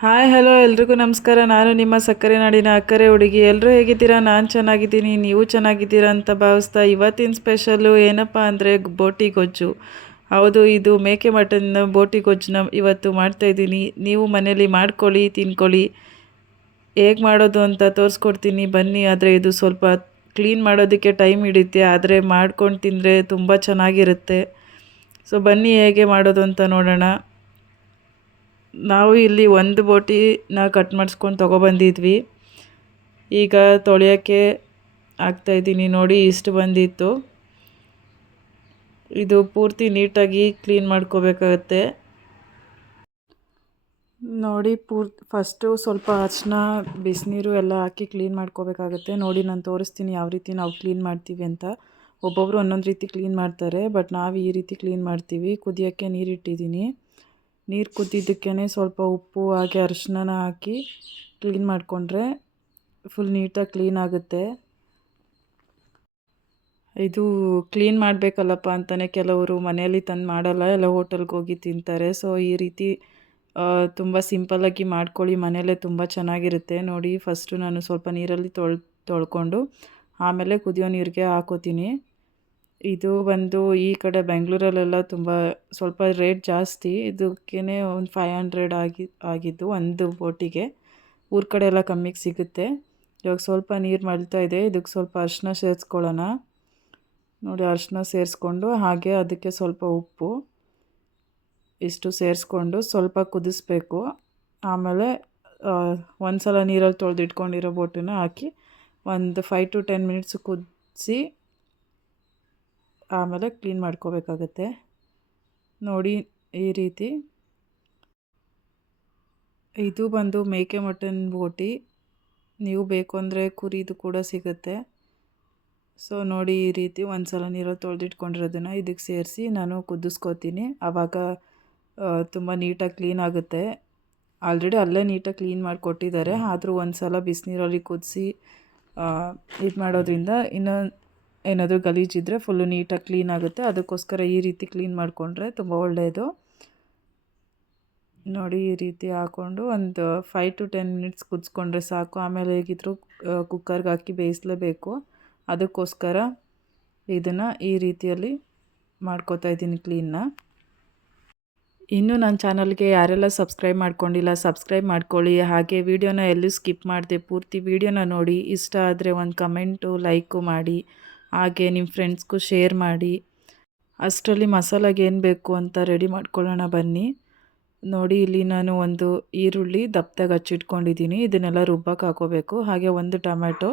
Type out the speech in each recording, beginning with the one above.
Hi hello ಎಲ್ರಿಗೂ ನಮಸ್ಕಾರ. ನಾನು ನಿಮ್ಮ ಸಕ್ಕರೆ ನಾಡಿನ ಅಕ್ಕರೆ ಹುಡುಗಿ. ಎಲ್ಲರೂ ಹೇಗಿದ್ದೀರಾ? ನಾನು ಚೆನ್ನಾಗಿದ್ದೀನಿ. ನೀವು ಚೆನ್ನಾಗಿದ್ದೀರಾ ಅಂತ ಭಾವಿಸ್ತಾ ಇವತ್ತಿನ ಸ್ಪೆಷಲ್ಲು ಏನಪ್ಪ ಅಂದರೆ ಬೋಟಿ ಗೊಜ್ಜು. ಹೌದು, ಇದು ಮೇಕೆ ಮಟನ್ ಬೋಟಿ ಗೊಜ್ಜನ್ನ ಇವತ್ತು ಮಾಡ್ತಾಯಿದ್ದೀನಿ ನೀವು ಮನೇಲಿ ಮಾಡ್ಕೊಳ್ಳಿ, ತಿನ್ಕೊಳ್ಳಿ. ಹೇಗೆ ಮಾಡೋದು ಅಂತ ತೋರಿಸ್ಕೊಡ್ತೀನಿ. ಬನ್ನಿ, ಆದರೆ ಇದು ಸ್ವಲ್ಪ ಕ್ಲೀನ್ ಮಾಡೋದಕ್ಕೆ ಟೈಮ್ ಹಿಡಿಯುತ್ತೆ. ಆದರೆ ಮಾಡ್ಕೊಂಡು ತಿಂದರೆ ತುಂಬ ಚೆನ್ನಾಗಿರುತ್ತೆ. ಸೊ ಬನ್ನಿ, ಹೇಗೆ ಮಾಡೋದು ಅಂತ ನೋಡೋಣ. ನಾವು ಇಲ್ಲಿ ಒಂದು ಬೋಟಿನ ಕಟ್ ಮಾಡಿಸ್ಕೊಂಡು ತೊಗೊಬಂದಿದ್ವಿ. ಈಗ ತೊಳೆಯೋಕ್ಕೆ ಹಾಕ್ತಾಯಿದ್ದೀನಿ ನೋಡಿ, ಇಷ್ಟು ಬಂದಿತ್ತು. ಇದು ಪೂರ್ತಿ ನೀಟಾಗಿ ಕ್ಲೀನ್ ಮಾಡ್ಕೋಬೇಕಾಗತ್ತೆ. ನೋಡಿ, ಪೂರ್, ಫಸ್ಟು ಸ್ವಲ್ಪ ಅಚ್ಚನ ಬಿಸಿನೀರು ಎಲ್ಲ ಹಾಕಿ ಕ್ಲೀನ್ ಮಾಡ್ಕೋಬೇಕಾಗತ್ತೆ. ನೋಡಿ, ನಾನು ತೋರಿಸ್ತೀನಿ ಯಾವ ರೀತಿ ನಾವು ಕ್ಲೀನ್ ಮಾಡ್ತೀವಿ ಅಂತ. ಒಬ್ಬೊಬ್ಬರು ಒಂದೊಂದು ರೀತಿ ಕ್ಲೀನ್ ಮಾಡ್ತಾರೆ, ಬಟ್ ನಾವು ಈ ರೀತಿ ಕ್ಲೀನ್ ಮಾಡ್ತೀವಿ. ಕುದಿಯೋಕ್ಕೆ ನೀರಿಟ್ಟಿದ್ದೀನಿ. ನೀರು ಕುದ್ದಿದ್ದಕ್ಕೇ ಸ್ವಲ್ಪ ಉಪ್ಪು ಹಾಗೆ ಅರಿಶಿನ ಹಾಕಿ ಕ್ಲೀನ್ ಮಾಡಿಕೊಂಡ್ರೆ ಫುಲ್ ನೀಟಾಗಿ ಕ್ಲೀನ್ ಆಗುತ್ತೆ. ಇದು ಕ್ಲೀನ್ ಮಾಡಬೇಕಲ್ಲಪ್ಪ ಅಂತಲೇ ಕೆಲವರು ಮನೆಯಲ್ಲಿ ತಂದು ಮಾಡಲ್ಲ, ಎಲ್ಲ ಹೋಟೆಲ್ಗೆ ಹೋಗಿ ತಿಂತಾರೆ. ಸೊ ಈ ರೀತಿ ತುಂಬ ಸಿಂಪಲ್ಲಾಗಿ ಮಾಡ್ಕೊಳ್ಳಿ, ಮನೆಯಲ್ಲೇ ತುಂಬ ಚೆನ್ನಾಗಿರುತ್ತೆ. ನೋಡಿ ಫಸ್ಟು ನಾನು ಸ್ವಲ್ಪ ನೀರಲ್ಲಿ ತೊಳ್, ತೊಳ್ಕೊಂಡು ಆಮೇಲೆ ಕುದಿಯೋ ನೀರಿಗೆ ಹಾಕೋತೀನಿ. ಇದು ಬಂದು ಈ ಕಡೆ ಬೆಂಗಳೂರಲ್ಲೆಲ್ಲ ತುಂಬ ಸ್ವಲ್ಪ ರೇಟ್ ಜಾಸ್ತಿ. ಇದಕ್ಕೇ ಒಂದು ಫೈವ್ ಹಂಡ್ರೆಡ್ ಆಗಿ, ಆಗಿದ್ದು ಒಂದು ಬೋಟಿಗೆ. ಊರ ಕಡೆ ಎಲ್ಲ ಕಮ್ಮಿಗೆ ಸಿಗುತ್ತೆ. ಇವಾಗ ಸ್ವಲ್ಪ ನೀರು ಮಳ್ತಾ ಇದೆ. ಇದಕ್ಕೆ ಸ್ವಲ್ಪ ಅರಿಶಿನ ಸೇರಿಸ್ಕೊಳ್ಳೋಣ. ನೋಡಿ ಅರಿಶಿನ ಸೇರಿಸ್ಕೊಂಡು ಹಾಗೆ ಅದಕ್ಕೆ ಸ್ವಲ್ಪ ಉಪ್ಪು ಇಷ್ಟು ಸೇರಿಸ್ಕೊಂಡು ಸ್ವಲ್ಪ ಕುದಿಸ್ಬೇಕು. ಆಮೇಲೆ ಒಂದು ಸಲ ನೀರಲ್ಲಿ ತೊಳೆದಿಟ್ಕೊಂಡಿರೋ ಬೋಟನ್ನ ಹಾಕಿ ಒಂದು ಫೈವ್ ಟು ಟೆನ್ ಮಿನಿಟ್ಸ್ ಕುದಿಸಿ ಆಮೇಲೆ ಕ್ಲೀನ್ ಮಾಡ್ಕೋಬೇಕಾಗತ್ತೆ. ನೋಡಿ ಈ ರೀತಿ. ಇದು ಬಂದು ಮೇಕೆ ಮಟನ್ ಬೋಟಿ. ನೀವು ಬೇಕು ಅಂದರೆ ಕುರಿದು ಕೂಡ ಸಿಗುತ್ತೆ. ಸೊ, ನೋಡಿ ಈ ರೀತಿ ಒಂದು ಸಲ ನೀರಲ್ಲಿ ತೊಳೆದಿಟ್ಕೊಂಡಿರೋದನ್ನು ಇದಕ್ಕೆ ಸೇರಿಸಿ ನಾನು ಕುದಿಸ್ಕೋತೀನಿ. ಆವಾಗ ತುಂಬ ನೀಟಾಗಿ ಕ್ಲೀನ್ ಆಗುತ್ತೆ. ಆಲ್ರೆಡಿ ಅಲ್ಲೇ ನೀಟಾಗಿ ಕ್ಲೀನ್ ಮಾಡಿಕೊಟ್ಟಿದ್ದಾರೆ. ಆದರೂ ಒಂದು ಸಲ ಬಿಸಿನೀರಲ್ಲಿ ಕುದಿಸಿ ಇದು ಮಾಡೋದ್ರಿಂದ ಇನ್ನು ಏನಾದರೂ ಗಲೀಜಿದ್ರೆ ಫುಲ್ಲು ನೀಟಾಗಿ ಕ್ಲೀನ್ ಆಗುತ್ತೆ. ಅದಕ್ಕೋಸ್ಕರ ಈ ರೀತಿ ಕ್ಲೀನ್ ಮಾಡಿಕೊಂಡ್ರೆ ತುಂಬ ಒಳ್ಳೆಯದು ನೋಡಿ, ಈ ರೀತಿ ಹಾಕ್ಕೊಂಡು ಒಂದು ಫೈವ್ ಟು ಟೆನ್ ಮಿನಿಟ್ಸ್ ಕುದಿಸ್ಕೊಂಡ್ರೆ ಸಾಕು. ಆಮೇಲೆ ಹೇಗಿದ್ರು ಕುಕ್ಕರ್ಗೆ ಹಾಕಿ ಬೇಯಿಸಲೇಬೇಕು. ಅದಕ್ಕೋಸ್ಕರ ಇದನ್ನು ಈ ರೀತಿಯಲ್ಲಿ ಮಾಡ್ಕೋತಾ ಇದ್ದೀನಿ ಕ್ಲೀನ್ನ ಇನ್ನೂ ನನ್ನ ಚಾನಲ್ಗೆ ಯಾರೆಲ್ಲ ಸಬ್ಸ್ಕ್ರೈಬ್ ಮಾಡ್ಕೊಂಡಿಲ್ಲ ಸಬ್ಸ್ಕ್ರೈಬ್ ಮಾಡ್ಕೊಳ್ಳಿ. ಹಾಗೆ ವಿಡಿಯೋನ ಎಲ್ಲೂ ಸ್ಕಿಪ್ ಮಾಡಿದೆ, ಪೂರ್ತಿ ವಿಡಿಯೋನ ನೋಡಿ. ಇಷ್ಟ ಆದರೆ ಒಂದು ಕಮೆಂಟು ಲೈಕು ಮಾಡಿ. ಹಾಗೆ ನಿಮ್ಮ ಫ್ರೆಂಡ್ಸ್ಗೂ ಶೇರ್ ಮಾಡಿ, ಅಷ್ಟರಲ್ಲಿ ಮಸಾಲಾಗೆ ಏನು ಬೇಕು ಅಂತ ರೆಡಿ ಮಾಡ್ಕೊಳ್ಳೋಣ ಬನ್ನಿ. ನೋಡಿ, ಇಲ್ಲಿ ನಾನು ಒಂದು ಈರುಳ್ಳಿ ದಪ್ಪದಾಗ ಹಚ್ಚಿಟ್ಕೊಂಡಿದ್ದೀನಿ. ಇದನ್ನೆಲ್ಲ ರುಬ್ಬಕ್ಕೆ ಹಾಕೋಬೇಕು. ಹಾಗೆ ಒಂದು ಟೊಮೆಟೊ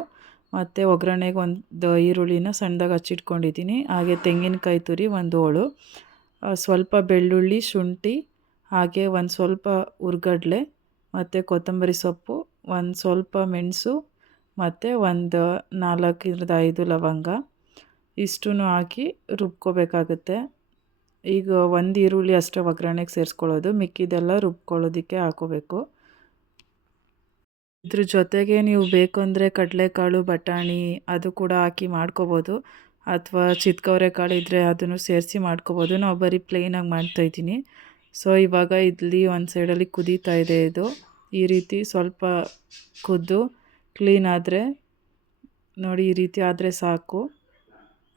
ಮತ್ತು ಒಗ್ಗರಣೆಗೆ ಒಂದು ಈರುಳ್ಳಿನ ಸಣ್ಣದಾಗಿ ಹಚ್ಚಿಟ್ಕೊಂಡಿದ್ದೀನಿ. ಹಾಗೆ ತೆಂಗಿನಕಾಯಿ ತುರಿ ಒಂದು ಹೋಳು ಸ್ವಲ್ಪ ಬೆಳ್ಳುಳ್ಳಿ, ಶುಂಠಿ, ಹಾಗೆ ಒಂದು ಸ್ವಲ್ಪ ಹುರ್ಗಡ್ಲೆ ಮತ್ತು ಕೊತ್ತಂಬರಿ ಸೊಪ್ಪು, ಒಂದು ಸ್ವಲ್ಪ ಮೆಣಸು ಮತ್ತು ಒಂದು ನಾಲ್ಕರಿಂದ ಐದು ಲವಂಗ. ಇಷ್ಟೂ ಹಾಕಿ ರುಬ್ಕೋಬೇಕಾಗುತ್ತೆ. ಈಗ ಒಂದು ಈರುಳ್ಳಿ ಅಷ್ಟೇ ಒಗ್ಗರಣೆಗೆ ಸೇರಿಸ್ಕೊಳ್ಳೋದು, ಮಿಕ್ಕಿದೆಲ್ಲ ರುಬ್ಕೊಳ್ಳೋದಕ್ಕೆ ಹಾಕೋಬೇಕು. ಇದ್ರ ಜೊತೆಗೆ ನೀವು ಬೇಕು ಅಂದರೆ ಕಡಲೆಕಾಳು, ಬಟಾಣಿ ಅದು ಕೂಡ ಹಾಕಿ ಮಾಡ್ಕೋಬೋದು. ಅಥವಾ ಕಾಳು ಇದ್ದರೆ ಅದನ್ನು ಸೇರಿಸಿ ಮಾಡ್ಕೋಬೋದು. ನಾವು ಬರೀ ಪ್ಲೇನಾಗಿ ಮಾಡ್ತಾಯಿದ್ದೀನಿ ಸೊ ಇವಾಗ ಇಲ್ಲಿ ಒಂದು ಸೈಡಲ್ಲಿ ಕುದೀತಾ ಇದೆ ಇದು. ಈ ರೀತಿ ಸ್ವಲ್ಪ ಕುದ್ದು ಕ್ಲೀನ್ ಆದರೆ, ನೋಡಿ ಈ ರೀತಿ ಆದರೆ ಸಾಕು.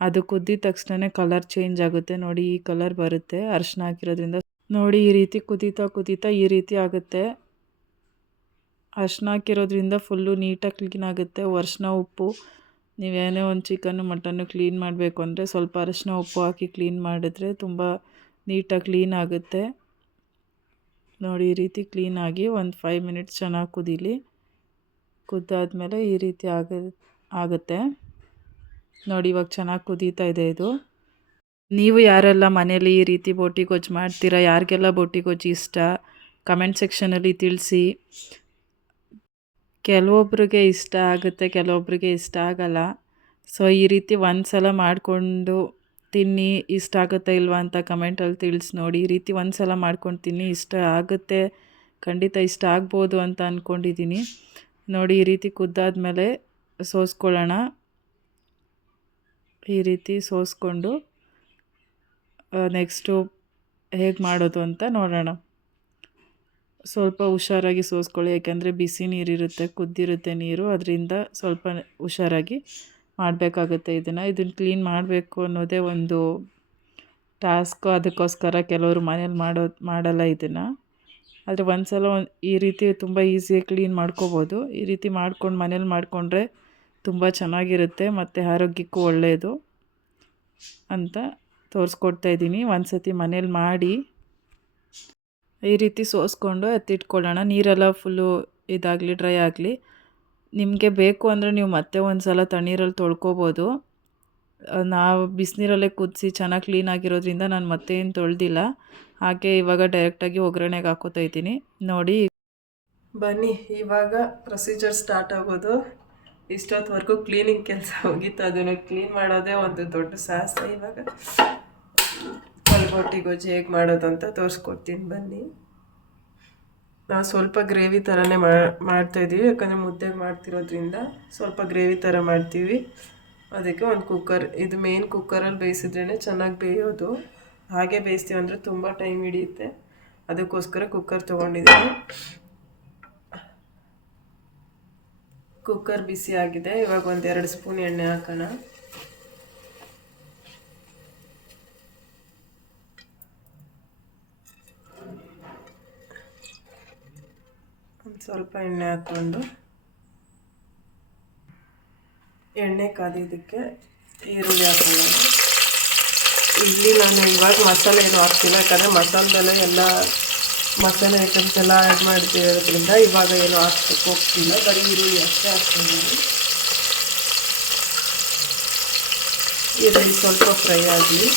ಅದು ಕುದ್ದಿದ ತಕ್ಷಣ ಕಲರ್ ಚೇಂಜ್ ಆಗುತ್ತೆ. ನೋಡಿ, ಈ ಕಲರ್ ಬರುತ್ತೆ. ಅರ್ಶಿನ ಹಾಕಿರೋದ್ರಿಂದ. ನೋಡಿ, ಈ ರೀತಿ ಕುದೀತಾ ಕುದೀತಾ ಈ ರೀತಿ ಆಗುತ್ತೆ. ಅರ್ಶಿನ ಹಾಕಿರೋದ್ರಿಂದ ಫುಲ್ಲು ನೀಟಾಗಿ ಕ್ಲೀನ್ ಆಗುತ್ತೆ. ಅರ್ಶಿನ ಉಪ್ಪು. ನೀವೇನೇ ಒಂದು ಚಿಕನ್ನು ಮಟನ್ನು ಕ್ಲೀನ್ ಮಾಡಬೇಕು ಅಂದರೆ ಸ್ವಲ್ಪ ಅರಶಿನ ಉಪ್ಪು ಹಾಕಿ ಕ್ಲೀನ್ ಮಾಡಿದ್ರೆ ತುಂಬ ನೀಟಾಗಿ ಕ್ಲೀನ್ ಆಗುತ್ತೆ. ನೋಡಿ, ಈ ರೀತಿ ಕ್ಲೀನಾಗಿ ಒಂದು ಫೈವ್ ಮಿನಿಟ್ಸ್ ಚೆನ್ನಾಗಿ ಕುದೀಲಿ. ಕುದ್ದಾದಮೇಲೆ ಈ ರೀತಿ ಆಗ, ಆಗುತ್ತೆ. ನೋಡಿ, ಇವಾಗ ಚೆನ್ನಾಗಿ ಕುದೀತಾ ಇದೆ ಇದು. ನೀವು ಯಾರೆಲ್ಲ ಮನೇಲಿ ಈ ರೀತಿ ಬೋಟಿ ಗೊಜ್ಜು ಮಾಡ್ತೀರಾ, ಯಾರಿಗೆಲ್ಲ ಬೋಟಿ ಗೊಜ್ಜು ಇಷ್ಟ, ಕಮೆಂಟ್ ಸೆಕ್ಷನಲ್ಲಿ ತಿಳಿಸಿ. ಕೆಲವೊಬ್ರಿಗೆ ಇಷ್ಟ ಆಗುತ್ತೆ, ಕೆಲವೊಬ್ರಿಗೆ ಇಷ್ಟ ಆಗಲ್ಲ. ಸೊ, ಈ ರೀತಿ ಒಂದು ಸಲ ಮಾಡಿಕೊಂಡು ತಿನ್ನಿ, ಇಷ್ಟ ಆಗುತ್ತೆ ಇಲ್ವಾ ಅಂತ ಕಮೆಂಟಲ್ಲಿ ತಿಳಿಸಿ ನೋಡಿ. ಈ ರೀತಿ ಒಂದು ಸಲ ಮಾಡ್ಕೊಂಡು ತಿನ್ನಿ, ಇಷ್ಟ ಆಗುತ್ತೆ, ಖಂಡಿತ ಇಷ್ಟ ಆಗ್ಬೋದು ಅಂತ ಅಂದ್ಕೊಂಡಿದ್ದೀನಿ ನೋಡಿ, ಈ ರೀತಿ ಕುದ್ದಾದ ಮೇಲೆ ಸೋಸ್ಕೊಳ್ಳೋಣ. ಈ ರೀತಿ ಸೋಸ್ಕೊಂಡು ನೆಕ್ಸ್ಟು ಹೇಗೆ ಮಾಡೋದು ಅಂತ ನೋಡೋಣ. ಸ್ವಲ್ಪ ಹುಷಾರಾಗಿ ಸೋಸ್ಕೊಳ್ಳಿ, ಯಾಕೆಂದರೆ ಬಿಸಿ ನೀರಿರುತ್ತೆ, ಕುದ್ದಿರುತ್ತೆ ನೀರು, ಅದರಿಂದ ಸ್ವಲ್ಪ ಹುಷಾರಾಗಿ ಮಾಡಬೇಕಾಗುತ್ತೆ ಇದನ್ನು. ಇದನ್ನು ಕ್ಲೀನ್ ಮಾಡಬೇಕು ಅನ್ನೋದೇ ಒಂದು ಟಾಸ್ಕ್ ಅದಕ್ಕೋಸ್ಕರ ಕೆಲವರು ಮನೇಲಿ ಮಾಡೋ, ಮಾಡಲ್ಲ ಇದನ್ನು. ಆದರೆ ಒಂದು ಸಲ ಒಂದು ಈ ರೀತಿ ತುಂಬ ಈಸಿಯಾಗಿ ಕ್ಲೀನ್ ಮಾಡ್ಕೋಬೋದು. ಈ ರೀತಿ ಮಾಡ್ಕೊಂಡು ಮನೇಲಿ ಮಾಡಿಕೊಂಡ್ರೆ ತುಂಬ ಚೆನ್ನಾಗಿರುತ್ತೆ ಮತ್ತು ಆರೋಗ್ಯಕ್ಕೂ ಒಳ್ಳೆಯದು ಅಂತ ತೋರಿಸ್ಕೊಡ್ತಾ ಇದ್ದೀನಿ. ಒಂದು ಸತಿ ಮನೇಲಿ ಮಾಡಿ ಈ ರೀತಿ ಸೋಸ್ಕೊಂಡು ಎತ್ತಿಟ್ಕೊಳ್ಳೋಣ. ನೀರೆಲ್ಲ ಫುಲ್ಲು ಇದಾಗಲಿ ಡ್ರೈ ಆಗಲಿ. ನಿಮಗೆ ಬೇಕು ಅಂದರೆ ನೀವು ಮತ್ತೆ ಒಂದು ಸಲ ತಣ್ಣೀರಲ್ಲಿ ತೊಳ್ಕೊಬೋದು. ನಾವು ಬಿಸಿನೀರಲ್ಲೇ ಕುದಿಸಿ ಚೆನ್ನಾಗಿ ಕ್ಲೀನ್ ಆಗಿರೋದ್ರಿಂದ ನಾನು ಮತ್ತೆ ಏನು ತೊಳೆದಿಲ್ಲ. ಹಾಗೆ ಇವಾಗ ಡೈರೆಕ್ಟಾಗಿ ಒಗ್ಗರಣೆಗೆ ಹಾಕೋತಾ ಇದ್ದೀನಿ. ನೋಡಿ. ಬನ್ನಿ, ಇವಾಗ ಪ್ರೊಸೀಜರ್ ಸ್ಟಾರ್ಟ್ ಆಗೋದು. ಇಷ್ಟೊತ್ತವರೆಗೂ ಕ್ಲೀನಿಂಗ್ ಕೆಲಸ ಹೋಗಿತ್ತು ಅದನ್ನು ಕ್ಲೀನ್ ಮಾಡೋದೇ ಒಂದು ದೊಡ್ಡ ಸಾಹಸ. ಇವಾಗ ಕಲ್ಬೊಟ್ಟಿ ಗೊಜ್ಜು ಹೇಗೆ ಮಾಡೋದು ಅಂತ ತೋರಿಸ್ಕೊಡ್ತೀನಿ. ಬನ್ನಿ. ನಾವು ಸ್ವಲ್ಪ ಗ್ರೇವಿ ಥರನೇ ಮಾಡ್ತಾಯಿದ್ದೀವಿ ಯಾಕಂದರೆ ಮುದ್ದೆ ಮಾಡ್ತಿರೋದ್ರಿಂದ ಸ್ವಲ್ಪ ಗ್ರೇವಿ ಥರ ಮಾಡ್ತೀವಿ. ಅದಕ್ಕೆ ಒಂದು ಕುಕ್ಕರ್ ಇದು ಮೇನ್ ಕುಕ್ಕರಲ್ಲಿ ಬೇಯಿಸಿದ್ರೇ ಚೆನ್ನಾಗಿ ಬೇಯೋದು. ಹಾಗೆ ಬೇಯಿಸ್ತೀವಿ ಅಂದರೆ ತುಂಬ ಟೈಮ್ ಹಿಡಿಯುತ್ತೆ. ಅದಕ್ಕೋಸ್ಕರ ಕುಕ್ಕರ್ ತೊಗೊಂಡಿದ್ದೀನಿ. ಕುಕ್ಕರ್ ಬಿಸಿ ಆಗಿದೆ. ಇವಾಗ ಒಂದು ಎರಡು ಸ್ಪೂನ್ ಎಣ್ಣೆ ಹಾಕೋಣ. ಒಂದು ಸ್ವಲ್ಪ ಎಣ್ಣೆ ಹಾಕ್ಕೊಂಡು ಎಣ್ಣೆ ಕಾದಿದ್ದಕ್ಕೆ ಈರುಳ್ಳಿ ಹಾಕೋಣ. ಇಲ್ಲಿ ನಾನು ಇವಾಗ ಮಸಾಲೆ ಏನು ಹಾಕ್ತಿಲ್ಲ, ಯಾಕಂದರೆ ಮಸಾಲದಲ್ಲೇ ಎಲ್ಲ ಮಸಾಲೆ ಐಟಮ್ಸ್ ಎಲ್ಲ ಆ್ಯಡ್ ಮಾಡ್ತಿರೋದ್ರಿಂದ ಇವಾಗ ಏನು ಹಾಕ್ಬೇಕು ಹೋಗ್ತಿಲ್ಲ. ಬರೀ ಈರುಳ್ಳಿ ಅಷ್ಟೇ ಹಾಕ್ತಿದ್ದೀನಿ ಈರುಳ್ಳಿ ಸ್ವಲ್ಪ ಫ್ರೈ ಆಗಲಿ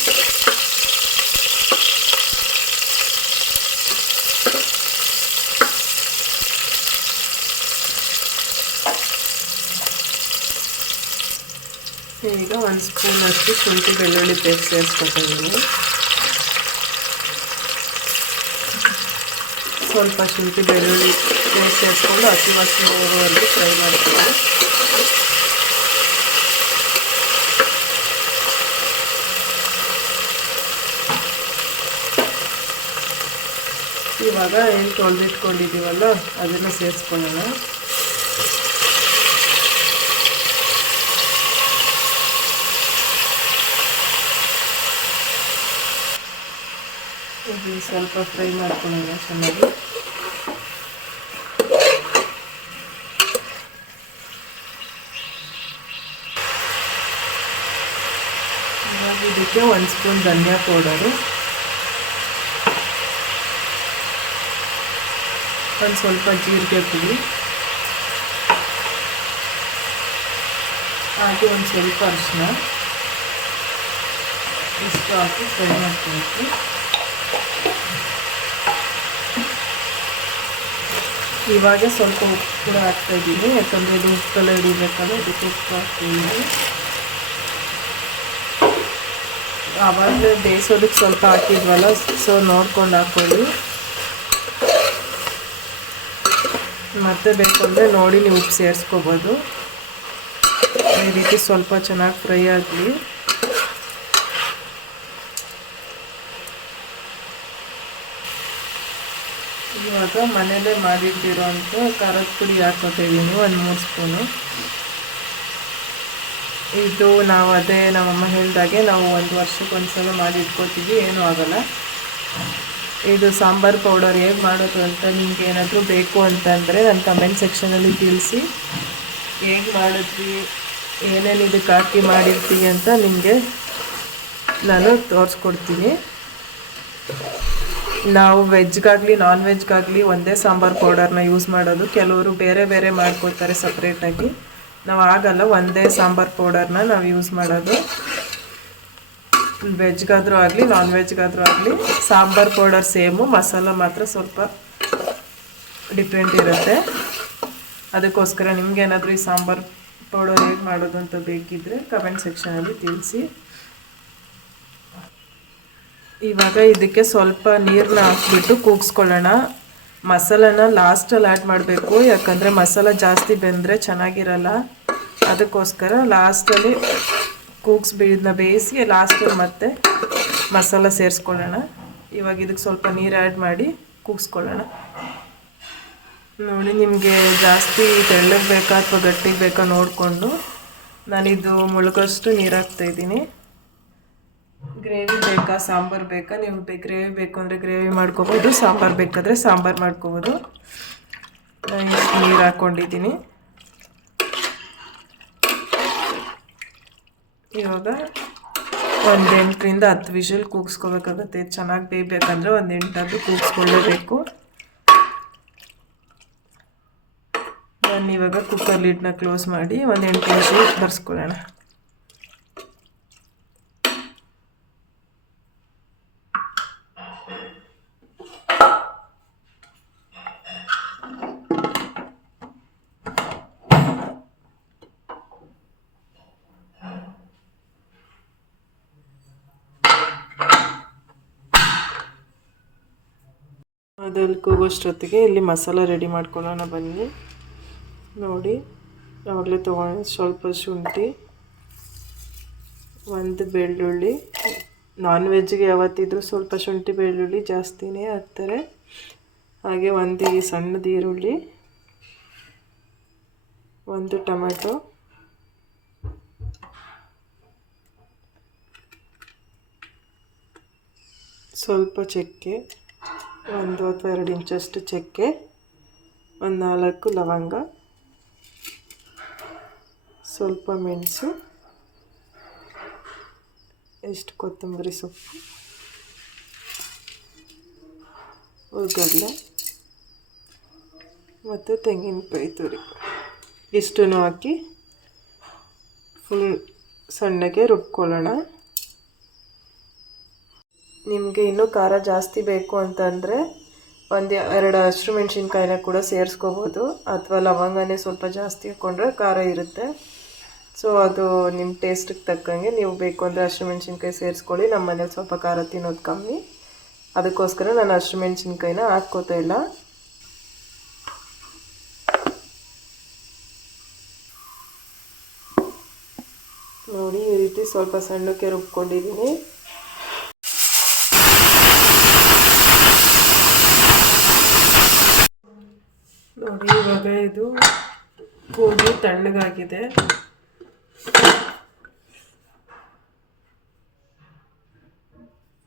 ಈಗ ಒಂದು ಸ್ಪೂನಷ್ಟು ಶುಂಠಿ ಬೆಳ್ಳುಳ್ಳಿ ಪೇಸ್ಟ್ ಸೇರಿಸ್ಕೊತಿದ್ದೀನಿ ಸ್ವಲ್ಪ ಶುಂಠಿ ಬೆಳ್ಳುಳ್ಳಿ ಪೇಸ್ಟ್ ಸೇರಿಸ್ಕೊಂಡು ಹಸಿ ವಾಸನೆ ಹೋಗೋವರೆಗೂ ಫ್ರೈ ಮಾಡ್ತೀನಿ ಇವಾಗ ಏನು ತೊಳೆದಿಟ್ಕೊಂಡಿದ್ದೀವಲ್ಲ ಅದನ್ನು ಸೇರಿಸ್ಕೊಳ್ಳೋಣ ಇದು ಸ್ವಲ್ಪ ಫ್ರೈ ಮಾಡ್ಕೊಳ್ಳೋಣ ಚೆನ್ನಾಗಿ. ಇದಕ್ಕೆ ಒಂದು ಸ್ಪೂನ್ ಧನಿಯಾ ಪೌಡರು. ಒಂದು ಸ್ವಲ್ಪ ಜೀರಿಗೆ ಪುಡಿ. ಹಾಗೆ ಒಂದು ಸ್ವಲ್ಪ ಅರಿಶಿನ ಇಷ್ಟು ಹಾಕಿ ಫ್ರೈ ಮಾಡ್ಕೊಳ್ತೀವಿ. ಇವಾಗ ಸ್ವಲ್ಪ ಉಪ್ಪು ಕೂಡ ಹಾಕ್ತಾಯಿದ್ದೀನಿ ಯಾಕಂದರೆ ಇದು ಉಪ್ಪೆಲ್ಲ ಹಿಡಿಬೇಕಲ್ಲ ಇದಕ್ಕೆ ಉಪ್ಪು ಹಾಕ್ತಿದ್ದೀನಿ ಆವಾಗಲೇ ಬೇಯಿಸೋದಕ್ಕೆ ಸ್ವಲ್ಪ ಹಾಕಿದ್ವಲ್ಲ, ಸೊ ನೋಡ್ಕೊಂಡು ಹಾಕ್ಕೊಳ್ಳಿ ಮತ್ತೆ ಬೇಕು ಅಂದರೆ ನೋಡಿ ನೀವು ಉಪ್ಪು ಸೇರಿಸ್ಕೋಬೋದು. ಈ ರೀತಿ ಸ್ವಲ್ಪ ಚೆನ್ನಾಗಿ ಫ್ರೈ ಆಗಲಿ. ಇವಾಗ ಮನೇಲೇ ಮಾಡಿಟ್ಟಿರೋಂಥ ಖಾರದ ಪುಡಿ ಹಾಕೋತಿದ್ದೀನಿ ಒಂದು ಮೂರು ಸ್ಪೂನು. ಇದು ನಾವು ಅದೇ ನಮ್ಮಮ್ಮ ಹೇಳಿದಾಗೆ ನಾವು ಒಂದು ವರ್ಷಕ್ಕೆ ಒಂದು ಸಲ ಮಾಡಿ ಇಟ್ಕೋತೀವಿ ಏನೂ ಆಗೋಲ್ಲ. ಇದು ಸಾಂಬಾರು ಪೌಡರ್ ಹೇಗೆ ಮಾಡೋದು ಅಂತ ನಿಮ್ಗೆ ಏನಾದರೂ ಬೇಕು ಅಂತಂದರೆ ನನ್ನ ಕಮೆಂಟ್ ಸೆಕ್ಷನಲ್ಲಿ ತಿಳಿಸಿ. ಹೇಗೆ ಮಾಡಿದ್ವಿ ಏನೇನು ಇದಕ್ಕೆ ಹಾಕಿ ಮಾಡಿರ್ತೀವಿ ಅಂತ ನಿಮಗೆ ನಾನು ತೋರಿಸ್ಕೊಡ್ತೀನಿ. ನಾವು ವೆಜ್ಗಾಗಲಿ ನಾನ್ ವೆಜ್ಗಾಗಲಿ ಒಂದೇ ಸಾಂಬಾರು ಪೌಡರ್ನ ಯೂಸ್ ಮಾಡೋದು. ಕೆಲವರು ಬೇರೆ ಬೇರೆ ಮಾಡ್ಕೊಳ್ತಾರೆ ಸಪ್ರೇಟಾಗಿ ನಾವು ಆಗಲ್ಲ, ಒಂದೇ ಸಾಂಬಾರು ಪೌಡರ್ನ ನಾವು ಯೂಸ್ ಮಾಡೋದು. ವೆಜ್ಗಾದರೂ ಆಗಲಿ ನಾನ್ ವೆಜ್ಗಾದರೂ ಆಗಲಿ, ಸಾಂಬಾರು ಪೌಡರ್ ಸೇಮು, ಮಸಾಲ ಮಾತ್ರ ಸ್ವಲ್ಪ ಡಿಫ್ರೆಂಟ್ ಇರುತ್ತೆ. ಅದಕ್ಕೋಸ್ಕರ ನಿಮ್ಗೇನಾದರೂ ಈ ಸಾಂಬಾರು ಪೌಡರ್ ಹೇಗೆ ಮಾಡೋದು ಅಂತ ಬೇಕಿದ್ದರೆ ಕಮೆಂಟ್ ಸೆಕ್ಷನಲ್ಲಿ ತಿಳಿಸಿ. ಇವಾಗ ಇದಕ್ಕೆ ಸ್ವಲ್ಪ ನೀರನ್ನ ಹಾಕ್ಬಿಟ್ಟು ಕೂಗಿಸ್ಕೊಳ್ಳೋಣ. ಮಸಾಲನ ಲಾಸ್ಟಲ್ಲಿ ಆ್ಯಡ್ ಮಾಡಬೇಕು. ಯಾಕಂದರೆ ಮಸಾಲ ಜಾಸ್ತಿ ಬೆಂದರೆ ಚೆನ್ನಾಗಿರಲ್ಲ. ಅದಕ್ಕೋಸ್ಕರ ಲಾಸ್ಟಲ್ಲಿ ಕೂಗ್ಸ್ಬಿಡನ್ನ ಬೇಯಿಸಿ ಲಾಸ್ಟಲ್ಲಿ ಮತ್ತೆ ಮಸಾಲ ಸೇರಿಸ್ಕೊಳ್ಳೋಣ. ಇವಾಗ ಇದಕ್ಕೆ ಸ್ವಲ್ಪ ನೀರು ಆ್ಯಡ್ ಮಾಡಿ ಕೂಗಿಸ್ಕೊಳ್ಳೋಣ. ನೋಡಿ ನಿಮಗೆ ಜಾಸ್ತಿ ತೆಳ್ಳಗೆ ಬೇಕಾ ಅಥವಾ ಗಟ್ಟಿಗೆ ಬೇಕಾ ನೋಡಿಕೊಂಡು. ನಾನಿದು ಮುಳುಗಷ್ಟು ನೀರು ಹಾಕ್ತಾ ಇದ್ದೀನಿ. ಗ್ರೇವಿ ಬೇಕಾ, ಸಾಂಬಾರು ಬೇಕಾ? ನೀವು ಗ್ರೇವಿ ಬೇಕು ಅಂದರೆ ಗ್ರೇವಿ ಮಾಡ್ಕೋಬೋದು, ಸಾಂಬಾರು ಬೇಕಾದರೆ ಸಾಂಬಾರು ಮಾಡ್ಕೋಬೋದು. ಇಷ್ಟು ನೀರು ಹಾಕ್ಕೊಂಡಿದ್ದೀನಿ ಇವಾಗ ಒಂದು ಎಂಟರಿಂದ ಹತ್ತು ವಿಷಲ್ ಕೂಗಿಸ್ಕೋಬೇಕಾಗತ್ತೆ. ಚೆನ್ನಾಗಿ ಬೇಯಬೇಕಂದ್ರೆ ಒಂದು ಎಂಟಾದರೂ ಕೂಗಿಸ್ಕೊಳ್ಳೇಬೇಕು. ನಾನು ಇವಾಗ ಕುಕ್ಕರ್ ಲಿಡ್ನ ಕ್ಲೋಸ್ ಮಾಡಿ ಒಂದು ಎಂಟು ನಿಮಿಷ ಬರ್ಸ್ಕೊಳ್ಳೋಣ. ಅದಲ್ಲಿ ಕೂಗೋಷ್ಟೊತ್ತಿಗೆ ಇಲ್ಲಿ ಮಸಾಲ ರೆಡಿ ಮಾಡ್ಕೊಳ್ಳೋಣ ಬನ್ನಿ. ನೋಡಿ ಆವಾಗಲೇ ತೊಗೊಂಡು ಸ್ವಲ್ಪ ಶುಂಠಿ, ಒಂದು ಬೆಳ್ಳುಳ್ಳಿ. ನಾನ್ ವೆಜ್ಗೆ ಯಾವತ್ತಿದ್ರೂ ಸ್ವಲ್ಪ ಶುಂಠಿ, ಬೆಳ್ಳುಳ್ಳಿ ಜಾಸ್ತಿನೇ ಹಾಕ್ತಾರೆ. ಹಾಗೆ ಒಂದು ಈ ಸಣ್ಣದು ಈರುಳ್ಳಿ, ಒಂದು ಟೊಮೆಟೊ, ಸ್ವಲ್ಪ ಚಕ್ಕೆ. ಒಂದು ಅಥವಾ ಎರಡು ಇಂಚಷ್ಟು ಚಕ್ಕೆ ಒಂದು ನಾಲ್ಕು ಲವಂಗ ಸ್ವಲ್ಪ ಮೆಣಸು ಎಷ್ಟು ಕೊತ್ತಂಬರಿ ಸೊಪ್ಪು ಉರ್ಗಡ್ಲೆ ಮತ್ತು ತೆಂಗಿನಕಾಯಿ ತುರಿ ಇಷ್ಟನ್ನು ಹಾಕಿ ಫುಲ್ ಸಣ್ಣಗೆ ರುಬ್ಕೊಳ್ಳೋಣ ನಿಮಗೆ ಇನ್ನೂ ಖಾರ ಜಾಸ್ತಿ ಬೇಕು ಅಂತಂದರೆ ಒಂದು ಎರಡು ಹಸಿರು ಮೆಣಸಿನ್ಕಾಯಿನ ಕೂಡ ಸೇರಿಸ್ಕೋಬೋದು, ಅಥವಾ ಲವಂಗನೇ ಸ್ವಲ್ಪ ಜಾಸ್ತಿ ಹಾಕ್ಕೊಂಡ್ರೆ ಖಾರ ಇರುತ್ತೆ. ಸೊ ಅದು ನಿಮ್ಮ ಟೇಸ್ಟಿಗೆ ತಕ್ಕಂಗೆ ನೀವು ಬೇಕು ಅಂದರೆ ಹಸಿರು ಮೆಣಸಿನ್ಕಾಯಿ ಸೇರಿಸ್ಕೊಳ್ಳಿ. ನಮ್ಮ ಮನೇಲಿ ಸ್ವಲ್ಪ ಖಾರ ತಿನ್ನೋದು ಕಮ್ಮಿ. ಅದಕ್ಕೋಸ್ಕರ ನಾನು ಹಸಿರು ಮೆಣಸಿನ್ಕಾಯಿನ ಹಾಕ್ಕೋತಾ ಇಲ್ಲ. ನೋಡಿ, ಈ ರೀತಿ ಸ್ವಲ್ಪ ಸಣ್ಣಕ್ಕೆ ರುಬ್ಕೊಂಡಿದ್ದೀನಿ ನೋಡಿ ಇವಾಗ ಇದು ಕೂದಲು ತಣ್ಣಗಾಗಿದೆ.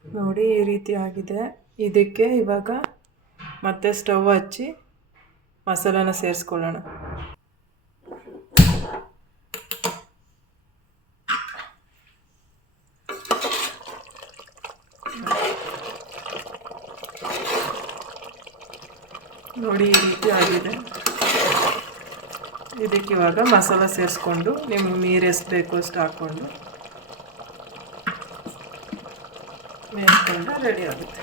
ನೋಡಿ ಈ ರೀತಿ ಆಗಿದೆ. ಇದಕ್ಕೆ ಇವಾಗ ಮತ್ತೆ ಸ್ಟವ್ ಹಚ್ಚಿ ಮಸಾಲಾನ ಸೇರಿಸ್ಕೊಳ್ಳೋಣ. ನೋಡಿ ಈ ರೀತಿ ಆಗಿದೆ. ಇದಕ್ಕೆ ಇವಾಗ ಮಸಾಲ ಸೇರಿಸ್ಕೊಂಡು ನಿಮ್ಗೆ ನೀರು ಎಷ್ಟು ಬೇಕು ಅಷ್ಟು ಹಾಕ್ಕೊಂಡು ಮೇಲ್ಕೊಂಡ್ರೆ ರೆಡಿ ಆಗುತ್ತೆ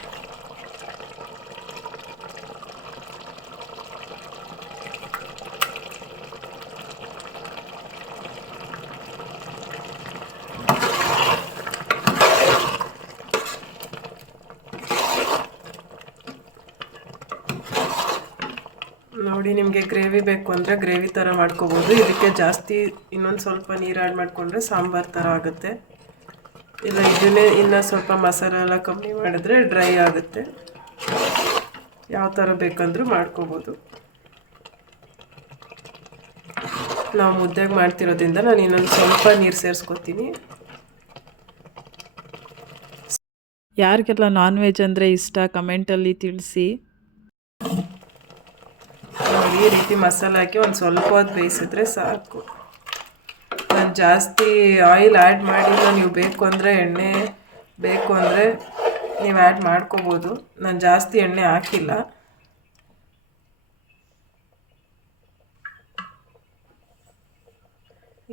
ನಿಮಗೆ ಗ್ರೇವಿ ಬೇಕು ಅಂದರೆ ಗ್ರೇವಿ ಥರ ಮಾಡ್ಕೋಬೋದು. ಇದಕ್ಕೆ ಜಾಸ್ತಿ ಇನ್ನೊಂದು ಸ್ವಲ್ಪ ನೀರು ಆ್ಯಡ್ ಮಾಡಿಕೊಂಡ್ರೆ ಸಾಂಬಾರು ಥರ ಆಗುತ್ತೆ. ಇಲ್ಲ, ಇದನ್ನೇ ಇನ್ನೂ ಸ್ವಲ್ಪ ಮಸಾಲೆ ಎಲ್ಲ ಕಮ್ಮಿ ಮಾಡಿದ್ರೆ ಡ್ರೈ ಆಗುತ್ತೆ. ಯಾವ ಥರ ಬೇಕಂದ್ರೂ ಮಾಡ್ಕೋಬೋದು. ನಾವು ಮುದ್ದೆಗೆ ಮಾಡ್ತಿರೋದ್ರಿಂದ ನಾನು ಇನ್ನೊಂದು ಸ್ವಲ್ಪ ನೀರು ಸೇರಿಸ್ಕೊತೀನಿ. ಯಾರಿಗೆಲ್ಲ ನಾನ್ ವೆಜ್ ಅಂದರೆ ಇಷ್ಟ ಕಮೆಂಟಲ್ಲಿ ತಿಳಿಸಿ. ಈ ರೀತಿ ಮಸಾಲೆ ಹಾಕಿ ಒಂದು ಸ್ವಲ್ಪ ಹೊತ್ತು ಬೇಯಿಸಿದ್ರೆ ಸಾಕು. ನಾನು ಜಾಸ್ತಿ ಆಯಿಲ್ ಆ್ಯಡ್ ಮಾಡಿಲ್ಲ. ನೀವು ಬೇಕು ಅಂದರೆ ಎಣ್ಣೆ, ಬೇಕು ಅಂದರೆ ನೀವು ಆ್ಯಡ್ ಮಾಡ್ಕೋಬೋದು. ನಾನು ಜಾಸ್ತಿ ಎಣ್ಣೆ ಹಾಕಿಲ್ಲ.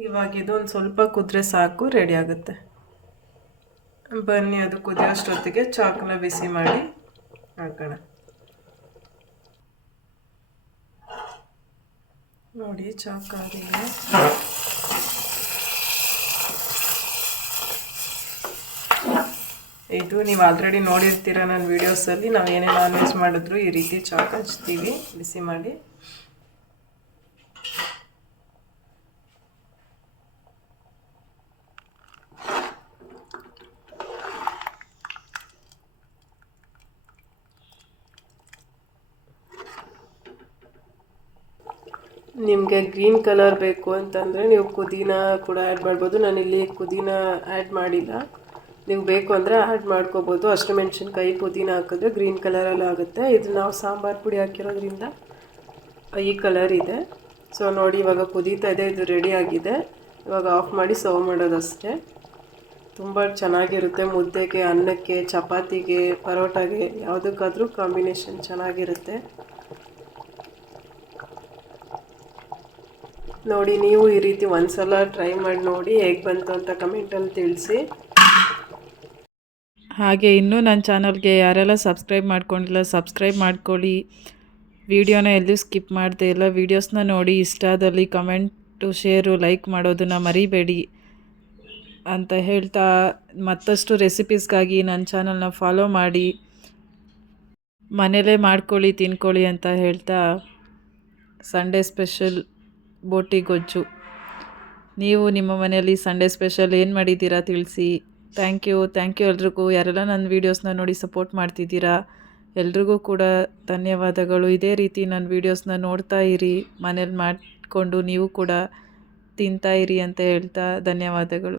ಇವಾಗ ಇದು ಒಂದು ಸ್ವಲ್ಪ ಕುದ್ರೆ ಸಾಕು ರೆಡಿ ಆಗುತ್ತೆ. ಬನ್ನಿ, ಅದು ಕುದಿಯೋಷ್ಟೊತ್ತಿಗೆ ಚಾಕ್ನ ಬಿಸಿ ಮಾಡಿ ಹಾಕೋಣ. ನೋಡಿ ಚಾಕ್ ಆಗಿದೆ ಇದು ನೀವು ಆಲ್ರೆಡಿ ನೋಡಿರ್ತೀರ ನನ್ನ ವೀಡಿಯೋಸಲ್ಲಿ ನಾವು ಏನೇ ನಾನ್ ವೆಜ್ ಮಾಡಿದ್ರು, ಈ ರೀತಿ ಚಾಕ್ ಹಚ್ತೀವಿ, ಬಿಸಿ ಮಾಡಿ. ನಿಮಗೆ ಗ್ರೀನ್ ಕಲರ್ ಬೇಕು ಅಂತಂದರೆ ನೀವು ಪುದೀನ ಕೂಡ ಆ್ಯಡ್ ಮಾಡ್ಬೋದು. ನಾನಿಲ್ಲಿ ಪುದೀನ ಆ್ಯಡ್ ಮಾಡಿಲ್ಲ. ನೀವು ಬೇಕು ಅಂದರೆ ಆ್ಯಡ್ ಮಾಡ್ಕೋಬೋದು. ಹಸಿಮೆಣ್ಸಿನ್ಕಾಯಿ ಪುದೀನ ಹಾಕಿದ್ರೆ ಗ್ರೀನ್ ಕಲರಲ್ಲಿ ಆಗುತ್ತೆ. ಇದು ನಾವು ಸಾಂಬಾರು ಪುಡಿ ಹಾಕಿರೋದ್ರಿಂದ ಈ ಕಲರ್ ಇದೆ. ಸೊ ನೋಡಿ, ಇವಾಗ ಕುದೀತಾ ಇದೆ, ಇದು ರೆಡಿ ಆಗಿದೆ. ಇವಾಗ ಆಫ್ ಮಾಡಿ ಸರ್ವ್ ಮಾಡೋದಷ್ಟೇ. ತುಂಬ ಚೆನ್ನಾಗಿರುತ್ತೆ ಮುದ್ದೆಗೆ, ಅನ್ನಕ್ಕೆ, ಚಪಾತಿಗೆ, ಪರೋಟಾಗೆ ಯಾವುದಕ್ಕಾದರೂ ಕಾಂಬಿನೇಷನ್ ಚೆನ್ನಾಗಿರುತ್ತೆ. ನೋಡಿ, ನೀವು ಈ ರೀತಿ ಒಂದ್ಸಲ ಟ್ರೈ ಮಾಡಿ ನೋಡಿ, ಹೇಗೆ ಬಂತು ಅಂತ ಕಮೆಂಟಲ್ಲಿ ತಿಳಿಸಿ. ಹಾಗೆ ಇನ್ನೂ ನನ್ನ ಚಾನಲ್ಗೆ ಯಾರೆಲ್ಲ ಸಬ್ಸ್ಕ್ರೈಬ್ ಮಾಡ್ಕೊಂಡಿಲ್ಲ ಸಬ್ಸ್ಕ್ರೈಬ್ ಮಾಡ್ಕೊಳ್ಳಿ. ವಿಡಿಯೋನ ಎಲ್ಲೂ ಸ್ಕಿಪ್ ಮಾಡಿದೆ ಇಲ್ಲ. ವೀಡಿಯೋಸ್ನ ನೋಡಿ ಇಷ್ಟ ಆದಲ್ಲಿ ಕಮೆಂಟು ಶೇರು ಲೈಕ್ ಮಾಡೋದನ್ನು ಮರಿಬೇಡಿ ಅಂತ ಹೇಳ್ತಾ ಮತ್ತಷ್ಟು ರೆಸಿಪೀಸ್ಗಾಗಿ ನನ್ನ ಚಾನಲ್ನ ಫಾಲೋ ಮಾಡಿ. ಮನೇಲೇ ಮಾಡ್ಕೊಳ್ಳಿ, ತಿನ್ಕೊಳ್ಳಿ ಅಂತ ಹೇಳ್ತಾ ಸಂಡೇ ಸ್ಪೆಷಲ್ ಬೋಟಿ ಗೊಜ್ಜು. ನೀವು ನಿಮ್ಮ ಮನೆಯಲ್ಲಿ ಸಂಡೇ ಸ್ಪೆಷಲ್ ಏನು ಮಾಡಿದ್ದೀರಾ ತಿಳಿಸಿ. ಥ್ಯಾಂಕ್ ಯು ಥ್ಯಾಂಕ್ ಯು ಎಲ್ರಿಗೂ. ಯಾರೆಲ್ಲ ನನ್ನ ವೀಡಿಯೋಸ್ನ ನೋಡಿ ಸಪೋರ್ಟ್ ಮಾಡ್ತಿದ್ದೀರಾ, ಎಲ್ರಿಗೂ ಕೂಡ ಧನ್ಯವಾದಗಳು. ಇದೇ ರೀತಿ ನನ್ನ ವೀಡಿಯೋಸ್ನ ನೋಡ್ತಾ ಇರಿ, ಮನೇಲಿ ಮಾಡಿಕೊಂಡು ನೀವು ಕೂಡ ತಿಂತಾ ಇರಿ ಅಂತ ಹೇಳ್ತಾ ಧನ್ಯವಾದಗಳು.